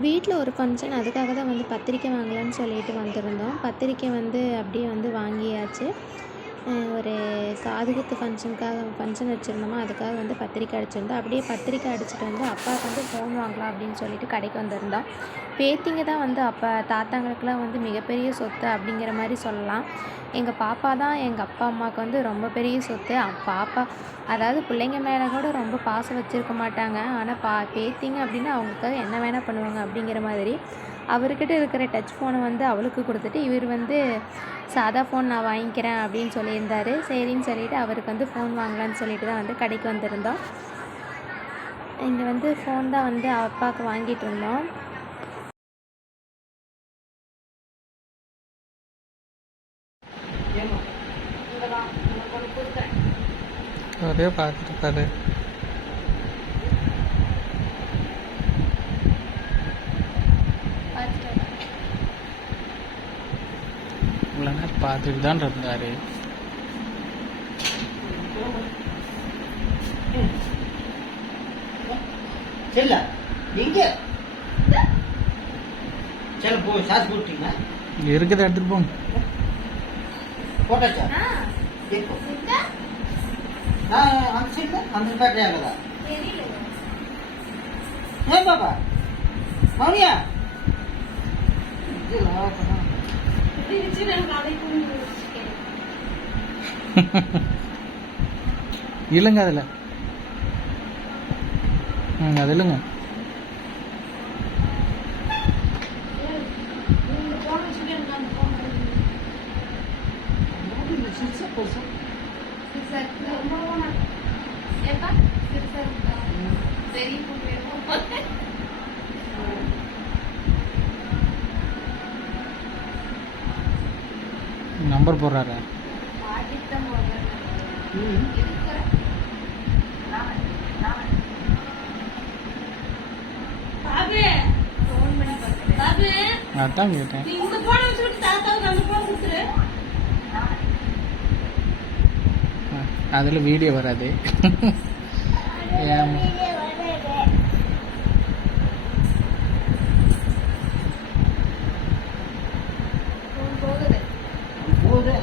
வீட்டில் ஒரு ஃபங்க்ஷன். அதுக்காக தான் வந்து பத்திரிக்கை வாங்கலான்னு சொல்லிட்டு வந்திருந்தோம். பத்திரிக்கை வந்து அப்படியே வந்து வாங்கியாச்சு. ஒரு காதுகுத்து ஃபங்க்ஷன் வச்சுருந்தோமா, அதுக்காக வந்து பத்திரிக்கை அடிச்சிருந்தோம். அப்படியே பத்திரிக்கை அடிச்சுட்டு வந்து அப்பாவுக்கு வந்து ஃபோன் வாங்கலாம் அப்படின்னு சொல்லிட்டு கடைக்கு வந்திருந்தோம். பேத்திங்க தான் வந்து அப்போ தாத்தாங்களுக்கெலாம் வந்து மிகப்பெரிய சொத்து அப்படிங்கிற மாதிரி சொல்லலாம். எங்கள் பாப்பா தான் எங்கள் அப்பா அம்மாவுக்கு வந்து ரொம்ப பெரிய சொத்து. பாப்பா அதாவது பிள்ளைங்க மேலே கூட ரொம்ப பாசம் வச்சுருக்க மாட்டாங்க. ஆனால் பேத்திங்க அப்படின்னா அவங்களுக்காக என்ன வேணால் பண்ணுவாங்க அப்படிங்கிற மாதிரி. அவர்கிட்ட இருக்கிற டச் ஃபோனை வந்து அவளுக்கு கொடுத்துட்டு இவர் வந்து சாதா ஃபோன் நான் வாங்கிக்கிறேன் அப்படின்னு சொல்லியிருந்தார். சரின்னு சொல்லிவிட்டு அவருக்கு வந்து ஃபோன் வாங்கலான்னு சொல்லிட்டு தான் வந்து கடைக்கு வந்திருந்தோம். இங்கே வந்து ஃபோன் தான் வந்து அப்பாவுக்கு வாங்கிட்டு இருந்தோம். அதே பார்த்துருக்காரு. இவ்வளோ நேரம் பார்த்துட்டு தான் இருந்தார். செல்ல எங்க செல்ல போய் சாஸ் போட்டீங்களா? இருக்கிறத எடுத்துட்டு போங்க. போட்டாச்சா? அந்த சைட்ல அந்த பேட்டரி ஆகுதா? ஏன் பாப்பா மௌனியா இல்லைங்க அதில் அது இல்லைங்க. நம்பர் போடுறாரு. அதான் கேட்டேன். அதில் வீடியோ வராது.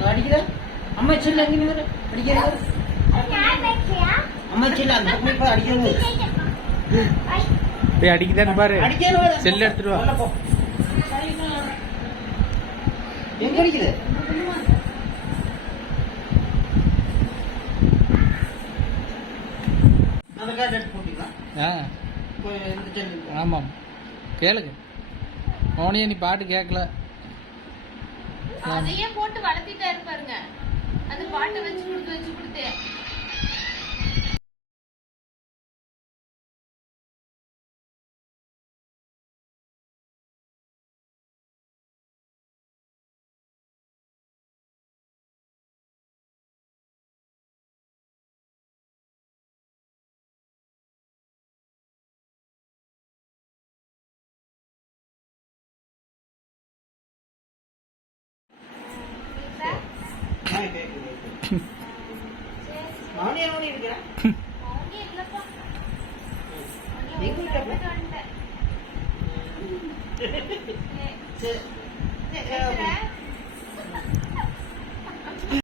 அடிக்கிற அம்மா செல்ல எங்க அடிக்கிற அம்மா செல்ல அந்த அடிக்கிறது போய் அடிக்குதான்னு பாரு. செல்லு எடுத்துட்டு வா. எங்க அடிக்குது? ஆமாம் கேளுங்க. மௌனியா நீ பாட்டு கேட்கல. அதையே போட்டு வளர்த்திட்டா இருப்பாருங்க. அந்த பாட்டை வச்சு கொடுத்து